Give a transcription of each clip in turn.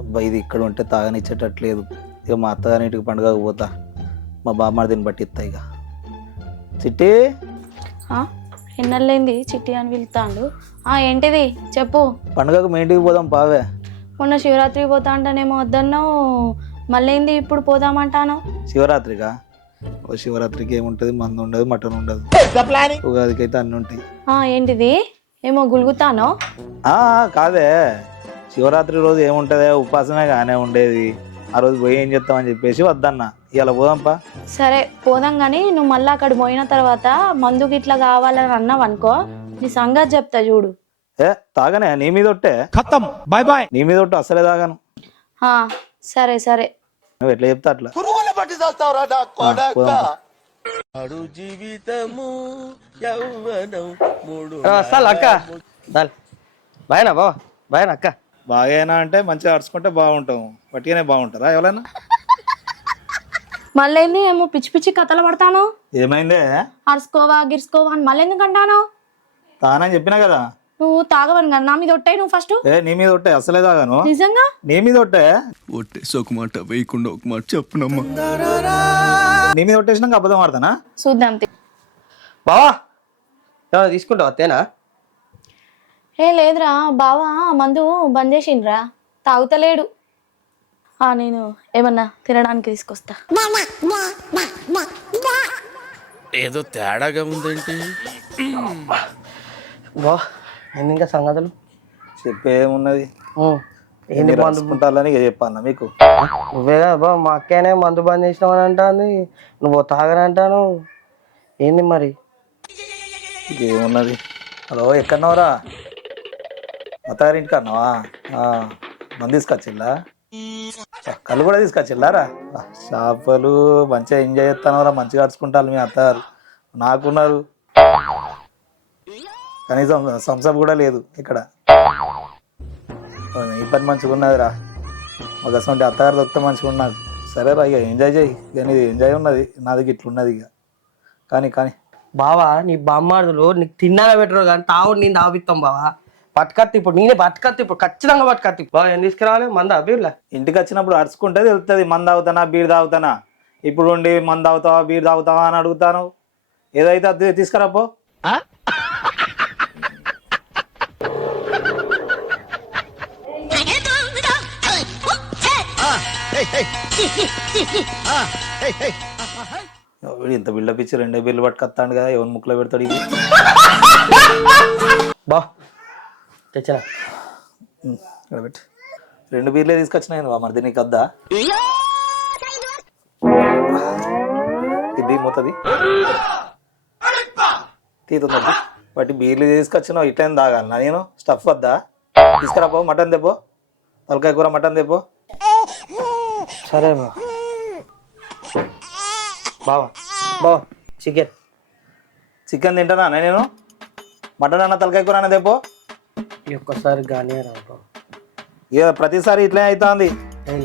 అబ్బాయి ఇది ఇక్కడ ఉంటే తాగనిచ్చేటట్లేదు. ఇక మా అత్తగారింటికి పండుగకు పోతా, మా బామ్మడిదిని పట్టిస్తా ఇక. చిట్టి ఎన్నెళ్ళైంది చిట్టి అని పిలుతాండు. ఏంటిది చెప్పు. పండుగకు మీ ఇంటికి పోదాం పావే. మొన్న శివరాత్రికి పోతా అంటానేమో వద్దన్నావు, మళ్ళీ ఏంది ఇప్పుడు పోదామంటాను? శివరాత్రిగా? ఓ శివరాత్రికి ఏముంటుంది, మందు ఉండదు, మటన్ ఉండదు. ఉగాదికి అయితే అన్నీ ఉంటాయి. ఏంటిది ఏమో గులుగుతానో? కాదే, శివరాత్రి రోజు ఏముంటుంది, ఉపాసమే కానీ ఉండేది. ఆ రోజు పోయి ఏం చేస్తామని చెప్పేసి వద్దన్నా. ఇలా పోదాంపా. సరే పోదాం, కానీ నువ్వు మళ్ళీ అక్కడ పోయిన తర్వాత మందుకి ఇట్లా కావాలని అన్నావు అనుకో, నీ సంగతి చెప్తా చూడు. తాగనే, నీ మీద ఒట్టే. ఖతం, బాయ్ బాయ్. నీ మీద ఒట్టు అసలే తాగాను. సరే సరే, నువ్వు ఎట్లా చెప్తా అట్లా. బాయనా బావా, బాయనా అక్క. బాగైనా అంటే మంచిగా అడుచుకుంటే బాగుంటాం, పట్టిగానే బాగుంటారా ఎవరైనా? మళ్ళీ ఏమో పిచ్చి పిచ్చి కథలు పడతాను. ఏమైందే? అరుసుకోవా గిరుసుకోవా అని మళ్ళీ ఎందుకంటాను? తానని చెప్పినా కదా. నువ్వు తాగవని కదా, నా మీద ఒట్టాయి నువ్వు ఫస్ట్. నీ మీద ఒట్టే, అసలే తాగాను. నిజంగా నీ మీద ఒట్టే. ఒట్టేసి ఒక మాట వేయకుండా ఒక మాట చెప్పునమ్మా. నీ మీద ఒట్టేసినాక అబద్ధం ఆడతానా? చూద్దాం. బావా ఏమైనా తీసుకుంటావా? తేనా? లేదురా బావా, మందు బంద్ చేసిండ్రా, తాగుతలేడు. నేను ఏమన్నా తినడానికి తీసుకొస్తా. ఏదో తేడాగా ఉందేంటి? బా ఏంది ఇంకా సంగతులు? చెప్పేమున్నది, ఏంటి మందు రాసుకుంటాలని చెప్పాలన్నా మీకు? నువ్వే కదా బా, మా అక్కనే మందు బంద్ చేసినావని అంటాను, నువ్వు తాగని అంటాను. ఏంది మరి? ఏమున్నది? హలో, ఎక్కడన్నావురా? అత్తగారింటికి అన్నావా? మంది తీసుకొచ్చిల్లా? కళ్ళు కూడా తీసుకొచ్చిల్లారా? చేపలు మంచిగా ఎంజాయ్ చేస్తానవరా, మంచిగా అడుచుకుంటారు మీ అత్తగారు. నాకున్నారు, కనీసం సంసప్ కూడా లేదు ఇక్కడ. ఈ పని మంచిగా ఉన్నదిరా, ఒక అసలు అత్తగారు దొరికితే మంచిగా ఉన్నాడు. సరేరా, ఇక ఎంజాయ్ చేయి. ఇక నీది ఎంజాయ్ ఉన్నది, నాది ఇట్లా ఉన్నది ఇక. కానీ కానీ బావా, నీ బామ్మాడులు నీకు తిన్నాగా పెట్టరు కానీ తావుడు నేను తాగిస్తాం బావా. పట్టుకత్తి ఇప్పుడు, నేనే పట్టుకత్తి ఇప్పుడు, ఖచ్చితంగా పట్టుకత్తి. బాగా ఏం తీసుకురావాలి? మంద బీర్లా? ఇంటికి వచ్చినప్పుడు అడుచుకుంటే తెలుస్తుంది మందు తాగుతానా బీర్ తాగుతానా. ఇప్పుడు ఉండి మందు తాగుతావా బీర్ తాగుతావా అని అడుగుతాను. ఏదైతే అది తీసుకురాపో. ఇంత బిల్డప్ ఇచ్చి 2 బీర్లు పట్టుకొస్తాడు కదా, ఎవరి ముక్కులో పెడతాడు ఇది? బా తెచ్చా పెట్టి 2 బీర్లే తీసుకొచ్చినాయి మరి, నీకు వద్దా? ఇది మూతది తీతుంది బట్టి బీర్లు తీసుకొచ్చినావు, ఇట్లా తాగాలనా నేను? స్టఫ్ వద్దా? తీసుకురాపో, మటన్ తెపో, తలకాయ కూర మటన్ తెపో. సరే బావా. బావా చికెన్ తింటానా నేను? మటన్ అన్న తలకాయ కూర అన్న తెపో. ఒక్కసారి కానీ రావు, ఇక ప్రతిసారి ఇట్లే అవుతుంది.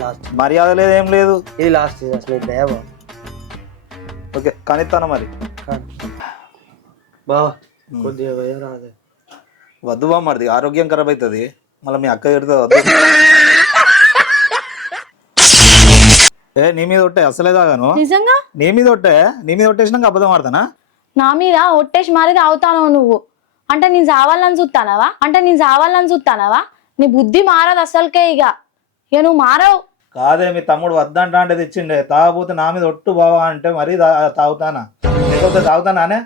లాస్ట్ మర్యాద లేదు, ఏం లేదు. ఇది లాస్ట్ అసలు దయవా. ఓకే కనిస్తాను మరి. బావా కొద్దిగా రాదే. వద్దు బామ్మది, ఆరోగ్యం ఖరాబ్ అవుతుంది. మళ్ళీ మీ అక్క తిడితే వద్దు. నీ మీద ఒట్టే, అసలే తాగాను. నిజంగా నీ మీద ఒట్టే, నీ మీద ఒట్టేసినాక అబద్ధం ఆడతానా? నా మీద ఒట్టేసి మరి తాగుతాను నువ్వు. అంటే నేను చావాలని చూస్తానవా? నీ బుద్ధి మారదు అసలుకే. ఇక నువ్వు మారవు. కాదే, మీ తమ్ముడు వద్దంటా అంటే తెచ్చిండే, తాగపోతే నా మీద ఒట్టు బావా అంటే మరీ తాగుతానా? లేకపోతే తాగుతానానే?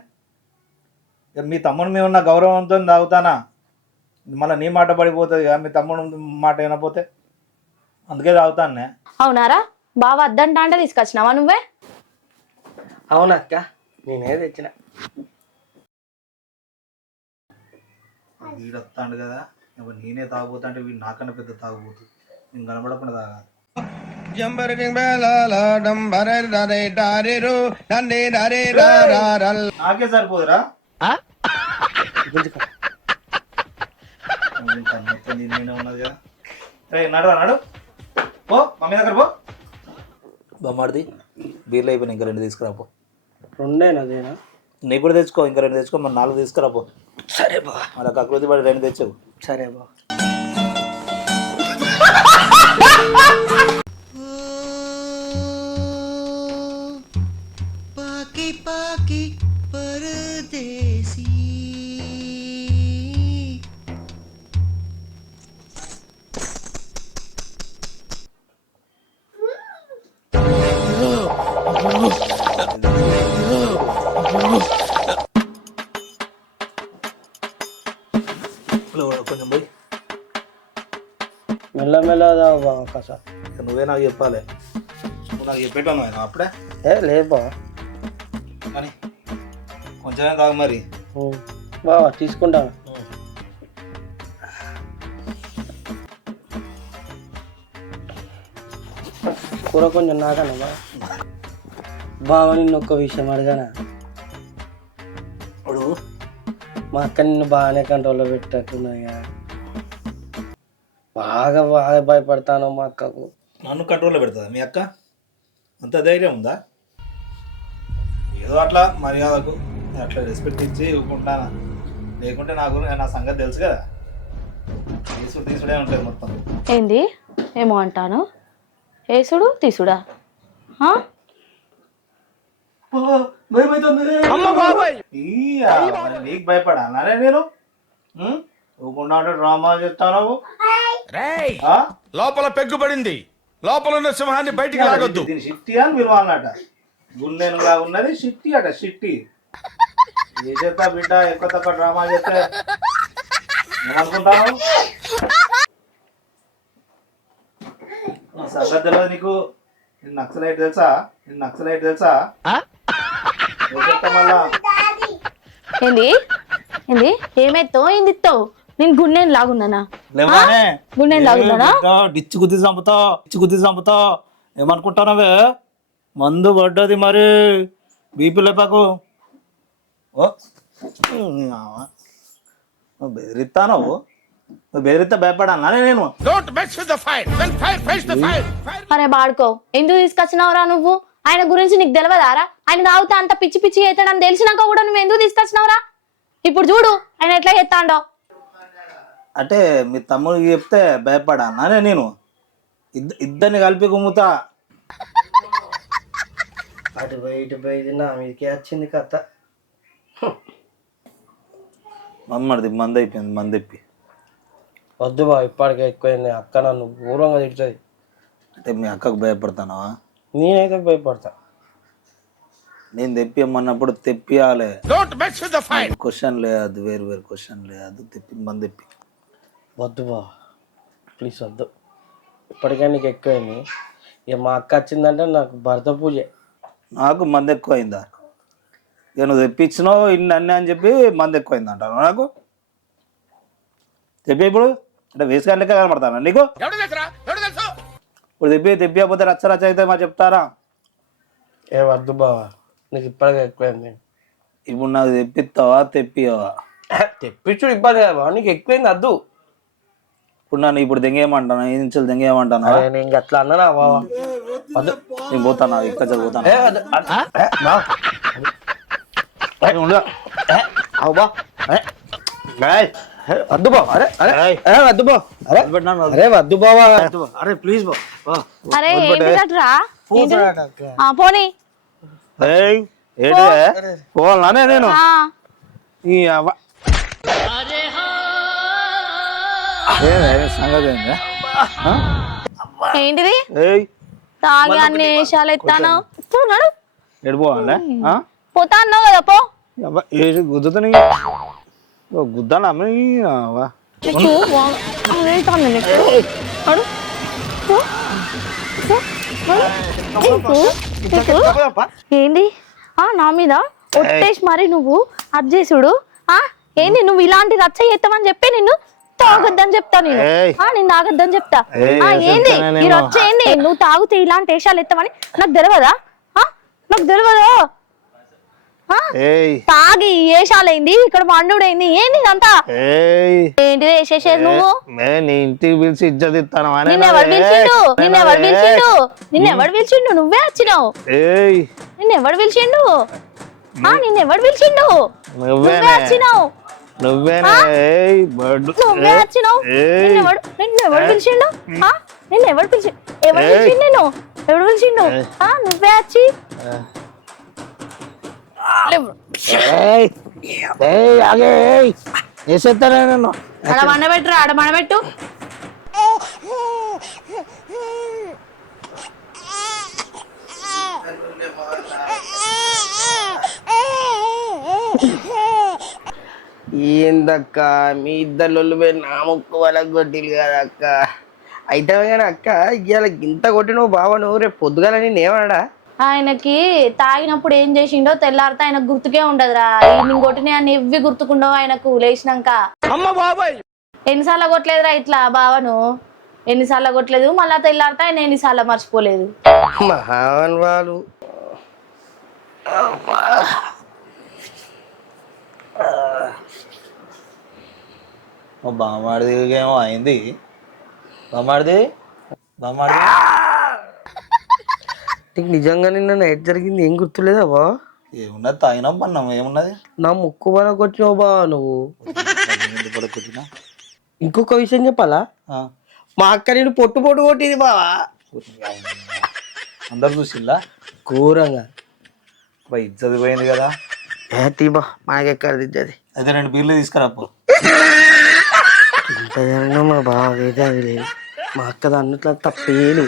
మీ తమ్ముడు మీద ఉన్న గౌరవంతో తాగుతానా? మళ్ళీ నీ మాట పడిపోతుంది కదా, మీ తమ్ముడు మాట వినపోతే. అందుకే తాగుతానే. అవునారా? బావ వద్దంటా అంటే తీసుకొచ్చినావా నువ్వే? అవునక్క, నేనే తెచ్చిన. వీడు వస్తాడు కదా, నేనే తాగబోతా అంటే వీడు నాకన్నా పెద్ద తాగబోతు. నేను కనబడకుండా తాగాలి. నాకే సరిపోదురా? ఉన్నది కదా. నడు నడు పో, మమ్మీ దగ్గర పో. బొమ్మాడిది బీర్లు అయిపోయినా, ఇంకా 2 తీసుకురాపో. 2 అదేనా? నీకు కూడా తెచ్చుకో, ఇంకా 2 తెచ్చుకో, మరి 4 తీసుకురాపో. సరే బా. మళ్ళీ కకృతి పడి 2 తెచ్చావు. సరే బా. కొంచెం పోయి మెల్లమెల్లగా బావ ఒకసారి. ఇక నువ్వే నాకు చెప్పాలి. నువ్వు నాకు చెప్పేటాను ఆయన అప్పుడే. లేదు బావ. కానీ కొంచెమే తాగు మరి. బావా తీసుకుంటాను. కూర కొంచెం నాకన్నా బావ. నిన్ను ఒక్క విషయం అడగానా? ఇప్పుడు మా అక్క నిన్ను బాగానే కంట్రోల్లో పెట్టట్టున్నాయి కదా. బాగా బాగా భయపడతాను మా అక్కకు. నన్ను కంట్రోల్లో పెడుతుందా మీ అక్క? అంత ధైర్యం ఉందా? ఏదో అట్లా మర్యాదకు అట్లా రెస్పెక్ట్ ఇచ్చి ఊరుకుంటానా. లేకుంటే నాకు నా సంగతి తెలుసు కదా, తీసుడే ఉంటుంది మొత్తం. ఏంది ఏమో అంటాను? ఏసుడు తీసుడా? నీకు భయపడాలనే నేను? ఊరుకుంటా అంటే డ్రామా చెప్తాను. లోపల పెగ్గుపడింది, లోపల ఉన్న సింహాన్ని బయటికి లాగొద్దు. దీన్ని షిట్టి అని పిలవాలన్నట. గుండెనుగా ఉన్నది షిట్టి అట, షిట్టి. ఏ చేస్తా బిడ్డ ఎక్కువ తక్కువ డ్రామా చేస్తే ఏమనుకుంటాను? నా సంగతి తెలియదు నీకు. నేను నక్సలైట్ తెలుసా? నేను నక్సలైట్ తెలుసా? మళ్ళా ఏంది ఏంది ఏమెత్తావు? ఏంది ఇస్తావు? నేను గుండెని లాగున్నానా? గుండెని లాగున్నానా? డిచ్చి గుద్ది చంపుతా ఏమనుకుంటానవే? మందు పడ్డది మరి, బీపీ లేపాకు. ఓ బెదిరిస్తాను. బెదిరిస్తే భయపడాలా నేను? అరే బాడుకో, ఎందుకు తీసుకొచ్చినావురా నువ్వు? ఆయన గురించి నీకు తెలియదారా? ఆయన తాగుతా అంత పిచ్చి పిచ్చి అవుతాడని తెలిసినాక కూడా నువ్వు ఎందుకు తీసుకొచ్చినావురా? ఇప్పుడు చూడు ఆయన ఎట్లా చేస్తాడో. అంటే మీ తమ్ముడికి చెప్తే భయపడాలా నేను? ఇద్దరిని కలిపి గుమ్ముతా. అటు బయట బయట నా మీదకే వచ్చింది కథ. మమ్మడిది మంది అయిపోయింది, మంది ఎప్పి. వద్దు బా, ఇప్పటికే ఎక్కువైంది. అక్క నన్ను పూర్వంగా తిడుతుంది. అంటే మీ అక్కకు భయపడతానవా? నేనైతే భయపడతా. నేను తెప్పియమన్నప్పుడు తెప్పియాలి. క్వశ్చన్ లేదు, వేరు వేరు క్వశ్చన్ లేదు. మంది తెప్పి. వద్దు బా ప్లీజ్ వద్దు. ఇప్పటికే నీకు ఎక్కువైంది. ఇక మా అక్క వచ్చిందంటే నాకు భర్త పూజ. నాకు మంది ఎక్కువైందా? ఇక నువ్వు తెప్పించినావు ఇన్ని అన్నీ అని చెప్పి మంది ఎక్కువైంది అంటాను నాకు. తెప్పి ఇప్పుడు అంటే వేసుకొని లెక్క కనబడతాను నీకు. ఇప్పుడు తెప్పియకపోతే రచ్చ రచ్చ అయితే మా చెప్తారా? ఏ వద్దు బావా, నీకు ఇప్పటికే ఎక్కువైంది. ఇప్పుడు నాకు తెప్పిస్తావా తెప్పియవా? తెప్పించు ఇబ్బంది కదా బావ, నీకు ఎక్కువైంది వద్దు. ఇప్పుడు నన్ను ఇప్పుడు దెంగేయమంటాను, ఈ నుంచి దెంగేయమంటాను. నేను అట్లా అన్నానా బావా? వద్దు, నేను పోతాను, ఇక్కడ చదువుతాను. వద్దు బావ. అరే వద్దు బావ. అరే వద్దు బావా. అరే ప్లీజ్ బావ. అరే ఏంటిదట్రా? పోనీ పోవాలనే నేను. సంగతి ఏంటిది? తాగి అన్ని వేషాలు ఎత్తాను. ఎడిపోవాలే? పోతా అన్నావు కదా, పో. గుద్దుతాను గుద్దాను అమ్మ. ఏంది నా మీద ఒట్టేసి మరి నువ్వు అర్జేసుడు? ఏంది నువ్వు ఇలాంటి రచ్చ చేస్తావని చెప్పి నిన్ను తాగొద్దని చెప్తా. నేను తాగొద్దని చెప్తా. ఏంది ఈ రచ్చ? ఏంది నువ్వు తాగుతే ఇలాంటి వేషాలు ఎత్తావని నాకు తెలియదా? నాకు తెలియదా? తాగి వేషాలైంది, ఇక్కడ పండుడైంది. ఏంది ఇదంతా? ఏంటిది వేసేసేది నువ్వు? ఇంటికి పిలిచి ఇజ్జత్ ఇస్తాను. నిన్నెవడు పిలిచిండు? నిన్నెవడు పిలిచిండు? నిన్నెవడు పిలిచిండు? నువ్వే వచ్చినావు. నిన్నెవడు పిలిచిండు? నిన్నెవడు పిలిచిండు? నువ్వే వచ్చినావు. నువ్వే వచ్చినావు. నిన్నెవడు పిలిచిండు? నిన్నెవడు పిలిచిండు? ఎవడు పిలిచిండు? నేను ఎవడు పిలిచిండు? నువ్వే వచ్చి ఆడ మండబెట్టురా, ఆడ మండబెట్టు. ఏందక్క మీ ఇద్దరు పోయి నా ముక్కు వాళ్ళకి కొట్టిలు కదా అక్క. అయితే కానీ అక్క ఇవాళ ఇంత కొట్టినవు బావ నువ్వు రేపు పొద్దుగాల నేను ఏమన్నాడా? ఆయనకి తాగినప్పుడు ఏం చేసిండో తెల్లారితే ఆయనకు గుర్తుకే ఉండదురా. ఈయన కొట్టిన అన్ని ఇవ్వి గుర్తుకుండవు ఆయనకు లేచినాక. అమ్మ బాబాయ్ ఎన్నిసార్లు కొట్టలేదురా ఇట్లా బావను, ఎన్నిసార్లు కొట్టలేదు. మళ్ళా తెల్లారితే ఆయన ఎన్నిసార్లు మర్చిపోలేదు. మహాన్ వాళ్ళు బామాడిది ఏమో అయింది. బామాడిది బామాడిది నీకు నిజంగా నిన్న నైట్ జరిగింది ఏం గుర్తులేదా బా? ఏమున్నది తాగినాం పన్నాం ఏమున్నది. నా ముక్కు వల్ల కొట్టినావు బా నువ్వు. ఇంకొక విషయం చెప్పాలా, మా అక్క నేను పొట్టు పొట్టు కొట్టింది బావా. అందరు చూసిందా? ఘోరంగా ఇజ్జది పోయింది కదా. తీబా మాకెక్కడ దిద్దది. అయితే 2 బీర్లు తీసుకురాపో. ఇంత జరిగినా మా బావ అయితే అది లేదు. మా అక్కది అన్నిట్లో తప్పేలేదు,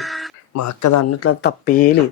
మా అక్కది అన్నిట్లో తప్పేలేదు.